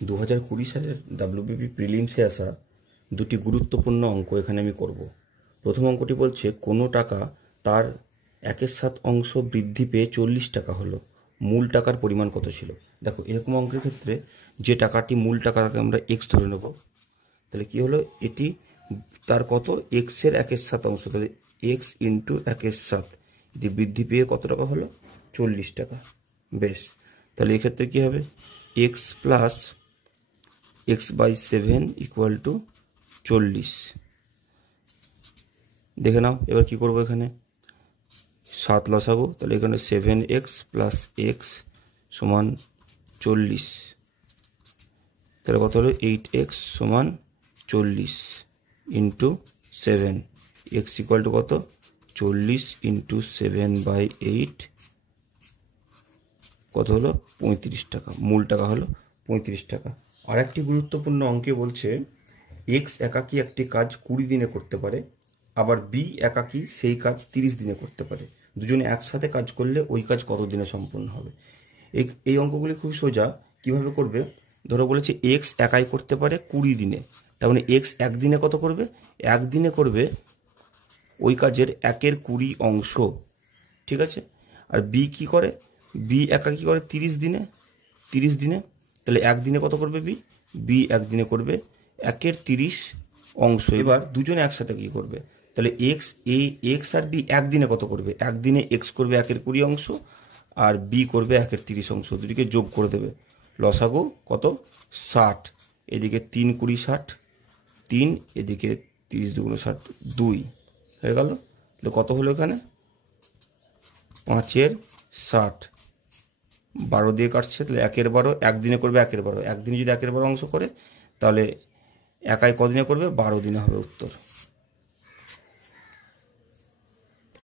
2020 সালের WBP প্রিলিমসে আসা দুটি গুরুত্বপূর্ণ অঙ্ক এখানে আমি করব। প্রথম অঙ্কটি বলছে কোনো টাকা তার 1/7 অংশ বৃদ্ধি পেয়ে 40 টাকা হলো, মূল টাকার পরিমাণ কত ছিল? দেখো, এরকম অঙ্কের ক্ষেত্রে যে টাকাটি মূল টাকাকে আমরা এক্স ধরে নেব, তাহলে কি হলো, এটি তার কত, এক্সের 1/7 অংশ, তাহলে এক্স ইন্টু 1/7, এটি বৃদ্ধি পেয়ে কত টাকা হলো, 40 টাকা। বেশ, তাহলে এক্ষেত্রে কী হবে, x plus x/7 equal to 40। দেখে নাও এবার কি করবো, এখানে 7 লসাগু, তাহলে এখানে 7x প্লাস এক্স সমান 40, তাহলে কত হলো 8x সমান 40 ইন্টু 7, এক্স ইকুয়াল টু কত, 40 ইন্টু 7/8, কত হলো 35 টাকা, মূল টাকা হলো 35 টাকা। আর একটি গুরুত্বপূর্ণ অঙ্কে বলছে এক্স একাকী একটি কাজ 20 দিনে করতে পারে, আবার বি একাকী সেই কাজ 30 দিনে করতে পারে। দুজনে একসাথে কাজ করলে ওই কাজ কত দিনে সম্পূর্ণ হবে? এই অঙ্কগুলি খুব সোজা। কিভাবে করবে, ধরো বলেছে এক্স একাই করতে পারে 20 দিনে, তার মানে এক্স একদিনে কত করবে, একদিনে করবে ওই কাজের 1/20 অংশ, ঠিক আছে। আর বি কি করে, বি একাকী করে 30 দিনে, তাহলে একদিনে কত করবে, বি একদিনে করবে 1/30 অংশ। এবার দুজনে একসাথে কি করবে, তাহলে এক্স আর বি একদিনে কত করবে, একদিনে এক্স করবে 1/20 অংশ আর বি করবে 1/30 অংশ, দুটিকে যোগ করে দেবে, লসাগু কত 60, এদিকে 3 20 60, 3 এদিকে 30 2 60, 2 হয়ে গেল। তাহলে কত হলো, এখানে 5/60, 12 দিয়ে কাটছে, তাহলে 1/12, একদিনে করবে 1/12, একদিনে যদি 1/12 অংশ করে তাহলে একাই কদিনে করবে, 12 দিনে হবে উত্তর।